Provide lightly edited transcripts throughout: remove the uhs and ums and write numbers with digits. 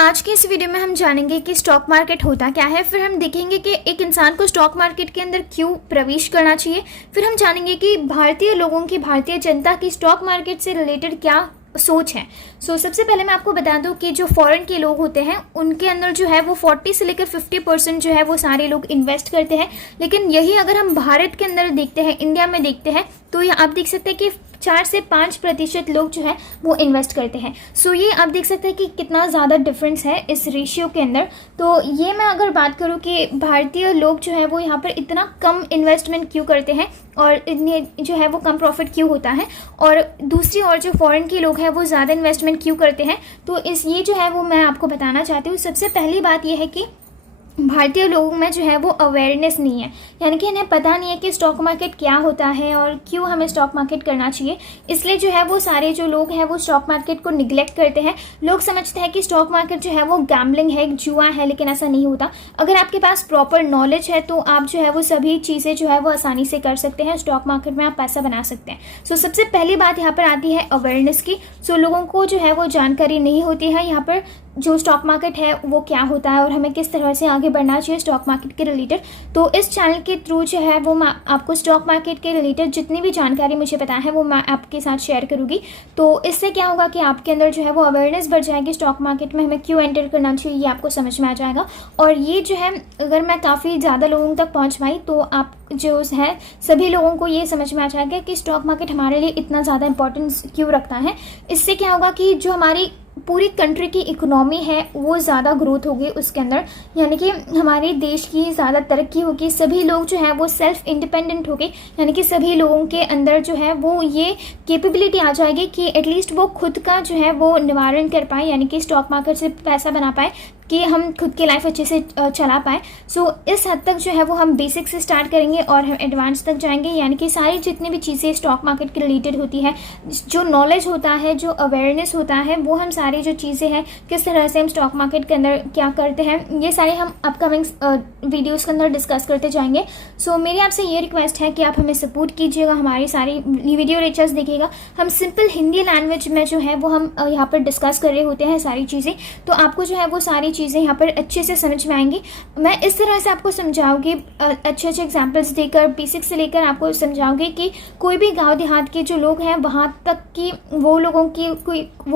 आज के इस वीडियो में हम जानेंगे कि स्टॉक मार्केट होता क्या है। फिर हम देखेंगे कि एक इंसान को स्टॉक मार्केट के अंदर क्यों प्रवेश करना चाहिए। फिर हम जानेंगे कि भारतीय लोगों की, भारतीय जनता की स्टॉक मार्केट से रिलेटेड क्या सोच है। सबसे पहले मैं आपको बता दूं कि जो फॉरेन के लोग होते हैं उनके अंदर जो है वो 40 से लेकर 50% जो है वो सारे लोग इन्वेस्ट करते हैं। लेकिन यही अगर हम भारत के अंदर देखते हैं, इंडिया में देखते हैं, तो ये आप देख सकते हैं कि 4 से 5% लोग जो है वो इन्वेस्ट करते हैं। ये आप देख सकते हैं कि कितना ज़्यादा डिफरेंस है इस रेशियो के अंदर। तो ये मैं अगर बात करूँ कि भारतीय लोग जो है वो यहाँ पर इतना कम इन्वेस्टमेंट क्यों करते हैं और इन्हें जो है वो कम प्रॉफिट क्यों होता है, और दूसरी ओर जो फॉरेन के लोग हैं वो ज़्यादा इन्वेस्टमेंट क्यों करते हैं, तो ये जो है वो मैं आपको बताना चाहती हूँ। सबसे पहली बात यह है कि भारतीय लोगों में जो है वो अवेयरनेस नहीं है, यानी कि इन्हें पता नहीं है कि स्टॉक मार्केट क्या होता है और क्यों हमें स्टॉक मार्केट करना चाहिए। इसलिए जो है वो सारे जो लोग हैं वो स्टॉक मार्केट को निगलेक्ट करते हैं। लोग समझते हैं कि स्टॉक मार्केट जो है वो गैम्बलिंग है, एक जुआ है, लेकिन ऐसा नहीं होता। अगर आपके पास प्रॉपर नॉलेज है तो आप जो है वो सभी चीज़ें जो है वो आसानी से कर सकते हैं। स्टॉक मार्केट में आप पैसा बना सकते हैं। सबसे पहली बात यहाँ पर आती है अवेयरनेस की। लोगों को जो है वो जानकारी नहीं होती है यहाँ पर जो स्टॉक मार्केट है वो क्या होता है और हमें किस तरह से आगे बढ़ना चाहिए स्टॉक मार्केट के रिलेटेड। तो इस चैनल के थ्रू जो है वो मैं आपको स्टॉक मार्केट के रिलेटेड जितनी भी जानकारी मुझे पता है वो मैं आपके साथ शेयर करूंगी। तो इससे क्या होगा कि आपके अंदर जो है वो अवेयरनेस बढ़ जाएगी, स्टॉक मार्केट में हमें क्यों एंटर करना चाहिए ये आपको समझ में आ जाएगा। और ये जो है अगर मैं काफ़ी ज़्यादा लोगों तक पहुँच पाई तो आप जो है सभी लोगों को ये समझ में आ जाएगा कि स्टॉक मार्केट हमारे लिए इतना ज़्यादा इंपॉर्टेंस क्यों रखता है। इससे क्या होगा कि जो हमारी पूरी कंट्री की इकोनॉमी है वो ज़्यादा ग्रोथ होगी उसके अंदर, यानी कि हमारे देश की ज़्यादा तरक्की होगी। सभी लोग जो है वो सेल्फ इंडिपेंडेंट होंगे, यानी कि सभी लोगों के अंदर जो है वो ये कैपेबिलिटी आ जाएगी कि एटलीस्ट वो खुद का जो है वो निवारण कर पाए, यानी कि स्टॉक मार्केट से पैसा बना पाए कि हम खुद की लाइफ अच्छे से चला पाए। इस हद तक जो है वो हम बेसिक से स्टार्ट करेंगे और हम एडवांस तक जाएंगे, यानी कि सारी जितनी भी चीज़ें स्टॉक मार्केट के रिलेटेड होती है, जो नॉलेज होता है, जो अवेयरनेस होता है, वो हम सारी जो चीज़ें हैं किस तरह से हम स्टॉक मार्केट के अंदर क्या करते हैं, ये सारे हम अपकमिंग वीडियोज़ के अंदर डिस्कस करते जाएंगे। मेरी आपसे ये रिक्वेस्ट है कि आप हमें सपोर्ट कीजिएगा, हमारी सारी वीडियो लेक्चर्स देखिएगा। हम सिंपल हिंदी लैंग्वेज में जो है वो हम यहाँ पर डिस्कस कर रहे होते हैं सारी चीज़ें, तो आपको जो है वो सारी चीज़ें यहाँ पर अच्छे से समझ में आएंगी। मैं इस तरह से आपको समझाऊंगी, अच्छे अच्छे एग्जांपल्स देकर, बेसिक से लेकर आपको समझाऊंगी कि कोई भी गांव देहात के जो लोग हैं वहाँ तक कि वो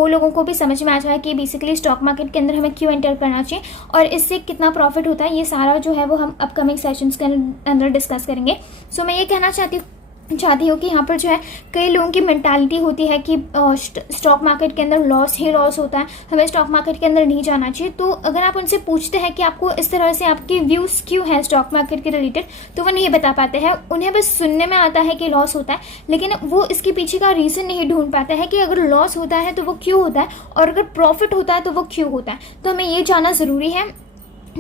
लोगों को भी समझ में आ जाए कि बेसिकली स्टॉक मार्केट के अंदर हमें क्यों एंटर करना चाहिए और इससे कितना प्रॉफिट होता है। ये सारा जो है वो हम अपकमिंग सेशंस के अंदर डिस्कस करेंगे। मैं ये कहना चाहती हूँ कि यहाँ पर जो है कई लोगों की मेंटालिटी होती है कि स्टॉक मार्केट के अंदर लॉस ही लॉस होता है, हमें स्टॉक मार्केट के अंदर नहीं जाना चाहिए। तो अगर आप उनसे पूछते हैं कि आपको इस तरह से आपके व्यूज़ क्यों हैं स्टॉक मार्केट के रिलेटेड, तो वो नहीं बता पाते हैं। उन्हें बस सुनने में आता है कि लॉस होता है, लेकिन वो इसके पीछे का रीज़न नहीं ढूंढ पाते हैं कि अगर लॉस होता है तो वो क्यों होता है और अगर प्रॉफिट होता है तो वो क्यों होता है। तो हमें ये जानना ज़रूरी है।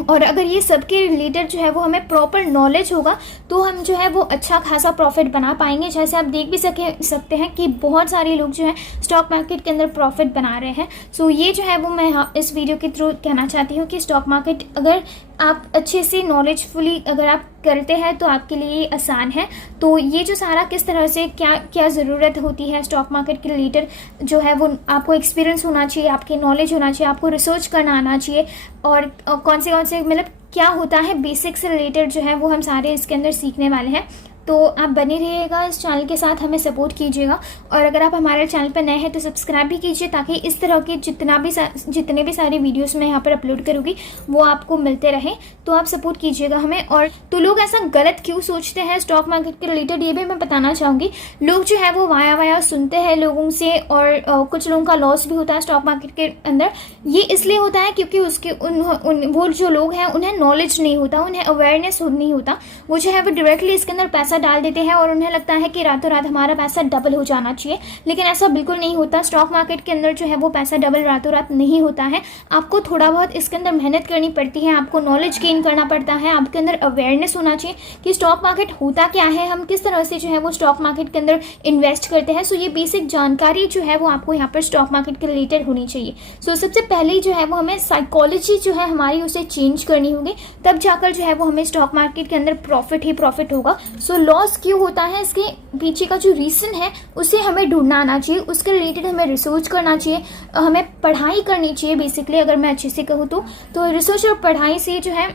और अगर ये सब के रिलेटेड जो है वो हमें प्रॉपर नॉलेज होगा तो हम जो है वो अच्छा खासा प्रॉफिट बना पाएंगे। जैसे आप देख भी सकते हैं कि बहुत सारे लोग जो है स्टॉक मार्केट के अंदर प्रॉफिट बना रहे हैं। ये जो है वो मैं इस वीडियो के थ्रू कहना चाहती हूँ कि स्टॉक मार्केट अगर आप अच्छे से नॉलेजफुली अगर आप करते हैं तो आपके लिए ये आसान है। तो ये जो सारा किस तरह से क्या क्या ज़रूरत होती है स्टॉक मार्केट के रिलेटेड जो है वो आपको एक्सपीरियंस होना चाहिए, आपकी नॉलेज होना चाहिए, आपको रिसर्च करना आना चाहिए, और कौन से मतलब क्या होता है बेसिक से रिलेटेड जो है वो हम सारे इसके अंदर सीखने वाले हैं। तो आप बने रहिएगा इस चैनल के साथ, हमें सपोर्ट कीजिएगा। और अगर आप हमारे चैनल पर नए हैं तो सब्सक्राइब भी कीजिए ताकि इस तरह के जितने भी सारे वीडियोस मैं यहाँ पर अपलोड करूँगी वो आपको मिलते रहे। तो आप सपोर्ट कीजिएगा हमें। और तो लोग ऐसा गलत क्यों सोचते हैं स्टॉक मार्केट के रिलेटेड ये भी मैं बताना चाहूँगी। लोग जो है वो वाया सुनते हैं लोगों से, और कुछ लोगों का लॉस भी होता है स्टॉक मार्केट के अंदर। ये इसलिए होता है क्योंकि वो जो लोग हैं उन्हें नॉलेज नहीं होता, उन्हें अवेयरनेस नहीं होता। वो जो है वो डायरेक्टली इसके अंदर पैसा डाल देते हैं और उन्हें लगता है कि रातों रात हमारा पैसा डबल हो जाना चाहिए, लेकिन ऐसा बिल्कुल नहीं होता। स्टॉक मार्केट के अंदर जो है वो पैसा डबल रातों रात नहीं होता है। आपको थोड़ा बहुत इसके अंदर मेहनत करनी पड़ती है, आपको नॉलेज गेन करना पड़ता है, आपके अंदर अवेयरनेस होना चाहिए कि स्टॉक मार्केट होता क्या है, हम किस तरह से जो है वो स्टॉक मार्केट के अंदर इन्वेस्ट करते हैं। ये बेसिक जानकारी जो है वो आपको यहाँ पर स्टॉक मार्केट के रिलेटेड होनी चाहिए। सबसे पहले जो है वो हमें साइकोलॉजी जो है हमारी उसे चेंज करनी होगी, तब जाकर जो है वो हमें स्टॉक मार्केट के अंदर प्रॉफिट ही प्रॉफिट होगा। लॉस क्यों होता है, इसके पीछे का जो रीज़न है उसे हमें ढूंढना आना चाहिए, उसके रिलेटेड हमें रिसर्च करना चाहिए, हमें पढ़ाई करनी चाहिए बेसिकली, अगर मैं अच्छे से कहूँ तो रिसर्च और पढ़ाई से जो है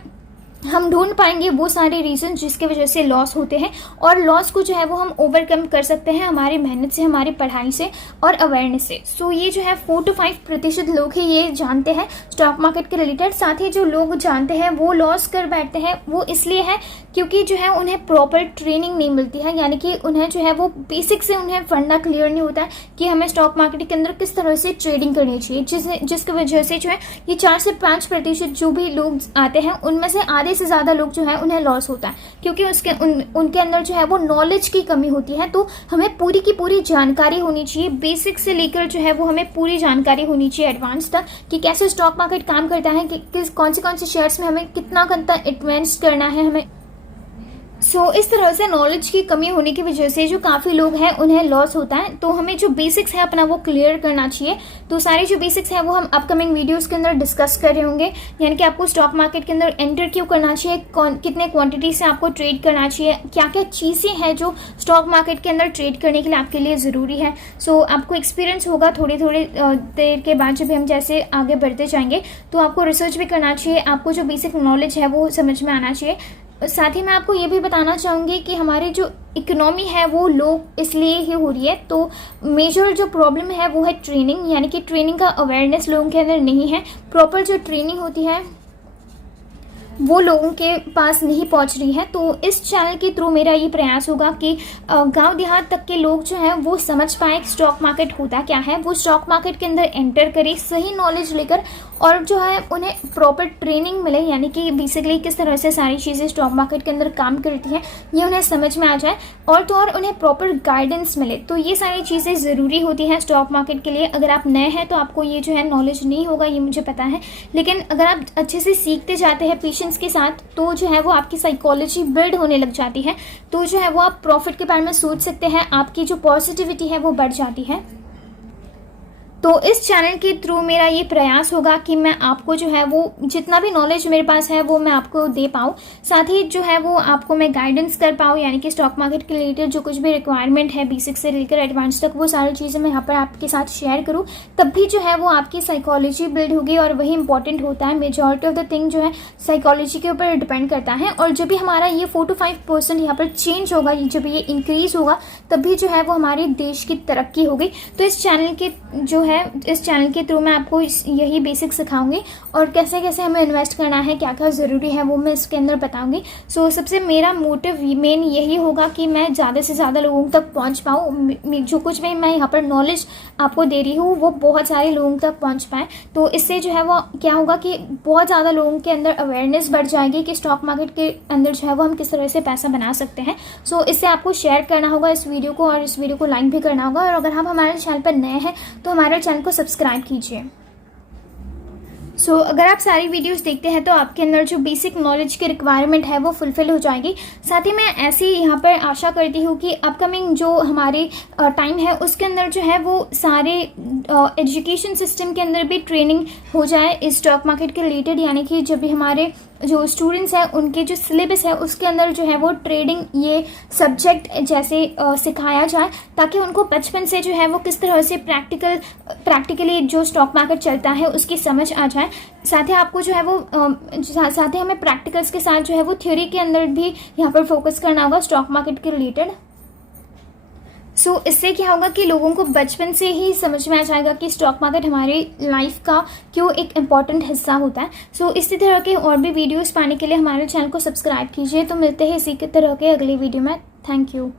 हम ढूंढ पाएंगे वो सारे रीज़न जिसके वजह से लॉस होते हैं, और लॉस को जो है वो हम ओवरकम कर सकते हैं हमारी मेहनत से, हमारी पढ़ाई से और अवेयरनेस से। सो ये जो है 4 to 5% लोग ही ये जानते हैं स्टॉक मार्केट के रिलेटेड। साथ ही जो लोग जानते हैं वो लॉस कर बैठते हैं, वो इसलिए है क्योंकि जो है उन्हें प्रॉपर ट्रेनिंग नहीं मिलती है, यानी कि उन्हें जो है वो बेसिक से उन्हें फंडा क्लियर नहीं होता है कि हमें स्टॉक मार्केट के अंदर किस तरह से ट्रेडिंग करनी चाहिए, जिसकी वजह से जो है ये 4 से 5% जो भी लोग आते हैं उनमें से आधे से ज़्यादा लोग जो है उन्हें लॉस होता है, क्योंकि उनके अंदर जो है वो नॉलेज की कमी होती है। तो हमें पूरी की पूरी जानकारी होनी चाहिए, बेसिक से लेकर जो है वो हमें पूरी जानकारी होनी चाहिए एडवांस तक, कि कैसे स्टॉक मार्केट काम करता है, कि कौन से शेयर्स में हमें कितना इन्वेस्ट करना है हमें। इस तरह से नॉलेज की कमी होने की वजह से जो काफ़ी लोग हैं उन्हें लॉस होता है। तो हमें जो बेसिक्स है अपना वो क्लियर करना चाहिए। तो सारी जो बेसिक्स है वो हम अपकमिंग वीडियोस के अंदर डिस्कस कर रहे होंगे, यानी कि आपको स्टॉक मार्केट के अंदर एंटर क्यों करना चाहिए, कितने क्वांटिटी से आपको ट्रेड करना चाहिए, क्या क्या चीज़ें हैं जो स्टॉक मार्केट के अंदर ट्रेड करने के लिए आपके लिए ज़रूरी है। आपको एक्सपीरियंस होगा थोड़ी देर के बाद, जब हम जैसे आगे बढ़ते जाएंगे तो आपको रिसर्च भी करना चाहिए, आपको जो बेसिक नॉलेज है वो समझ में आना चाहिए। साथ ही मैं आपको ये भी बताना चाहूँगी कि हमारी जो इकोनॉमी है वो लो इसलिए ही हो रही है। तो मेजर जो प्रॉब्लम है वो है ट्रेनिंग, यानी कि ट्रेनिंग का अवेयरनेस लोगों के अंदर नहीं है। प्रॉपर जो ट्रेनिंग होती है वो लोगों के पास नहीं पहुंच रही है। तो इस चैनल के थ्रू मेरा ये प्रयास होगा कि गांव देहात तक के लोग जो हैं वो समझ पाए स्टॉक मार्केट होता क्या है, वो स्टॉक मार्केट के अंदर एंटर करें सही नॉलेज लेकर, और जो है उन्हें प्रॉपर ट्रेनिंग मिले, यानी कि बेसिकली किस तरह से सारी चीज़ें स्टॉक मार्केट के अंदर काम करती हैं ये उन्हें समझ में आ जाए, और तो और उन्हें प्रॉपर गाइडेंस मिले। तो ये सारी चीज़ें ज़रूरी होती हैं स्टॉक मार्केट के लिए। अगर आप नए हैं तो आपको ये जो है नॉलेज नहीं होगा, ये मुझे पता है, लेकिन अगर आप अच्छे से सीखते जाते हैं पेशेंस के साथ, तो जो है वो आपकी साइकोलॉजी बिल्ड होने लग जाती है। तो जो है वो आप प्रॉफिट के बारे में सोच सकते हैं, आपकी जो पॉजिटिविटी है वो बढ़ जाती है। तो इस चैनल के थ्रू मेरा ये प्रयास होगा कि मैं आपको जो है वो जितना भी नॉलेज मेरे पास है वो मैं आपको दे पाऊँ, साथ ही जो है वो आपको मैं गाइडेंस कर पाऊँ, यानी कि स्टॉक मार्केट के रिलेटेड जो कुछ भी रिक्वायरमेंट है बेसिक से लेकर एडवांस तक वो सारी चीज़ें मैं यहाँ पर आपके साथ शेयर करूँ। तब भी जो है वो आपकी साइकोलॉजी बिल्ड होगी, और वही इंपॉर्टेंट होता है। मेजॉरिटी ऑफ द थिंग जो है साइकोलॉजी के ऊपर डिपेंड करता है, और जब भी हमारा ये 4 to 5% यहाँ पर चेंज होगा, जब ये इंक्रीज होगा, तभी जो है वो हमारे देश की तरक्की होगी। तो इस चैनल के थ्रू मैं आपको यही बेसिक सिखाऊंगी, और कैसे कैसे हमें इन्वेस्ट करना है, क्या क्या ज़रूरी है वो मैं इसके अंदर बताऊंगी। सबसे मेरा मोटिव मेन यही होगा कि मैं ज़्यादा से ज़्यादा लोगों तक पहुंच पाऊँ, जो कुछ भी मैं यहाँ पर नॉलेज आपको दे रही हूँ वो बहुत सारे लोगों तक पहुँच पाए। तो इससे जो है वो क्या होगा कि बहुत ज़्यादा लोगों के अंदर अवेयरनेस बढ़ जाएगी कि स्टॉक मार्केट के अंदर जो है वो हम किस तरह से पैसा बना सकते हैं। इससे आपको शेयर करना होगा इस वीडियो को, और इस वीडियो को लाइक भी करना होगा, और अगर हम हमारे चैनल पर नए हैं तो हमारे चैनल को सब्सक्राइब कीजिए। अगर आप सारी वीडियोस देखते हैं तो आपके अंदर जो बेसिक नॉलेज की रिक्वायरमेंट है वो फुलफिल हो जाएगी। साथ ही मैं ऐसी यहाँ पर आशा करती हूँ कि अपकमिंग जो हमारे टाइम है उसके अंदर जो है वो सारे एजुकेशन सिस्टम के अंदर भी ट्रेनिंग हो जाए इस स्टॉक मार्केट के रिलेटेड, यानी कि जब भी हमारे जो स्टूडेंट्स हैं उनके जो सिलेबस है उसके अंदर जो है वो ट्रेडिंग ये सब्जेक्ट जैसे सिखाया जाए, ताकि उनको बचपन से जो है वो किस तरह से प्रैक्टिकली जो स्टॉक मार्केट चलता है उसकी समझ आ जाए। साथ ही आपको जो है वो साथ ही हमें प्रैक्टिकल्स के साथ जो है वो थ्योरी के अंदर भी यहाँ पर फोकस करना होगा स्टॉक मार्केट के रिलेटेड। इससे क्या होगा कि लोगों को बचपन से ही समझ में आ जाएगा कि स्टॉक मार्केट हमारी लाइफ का क्यों एक इम्पॉर्टेंट हिस्सा होता है। इसी तरह के और भी वीडियोस पाने के लिए हमारे चैनल को सब्सक्राइब कीजिए। तो मिलते हैं इसी तरह के अगले वीडियो में। Thank you.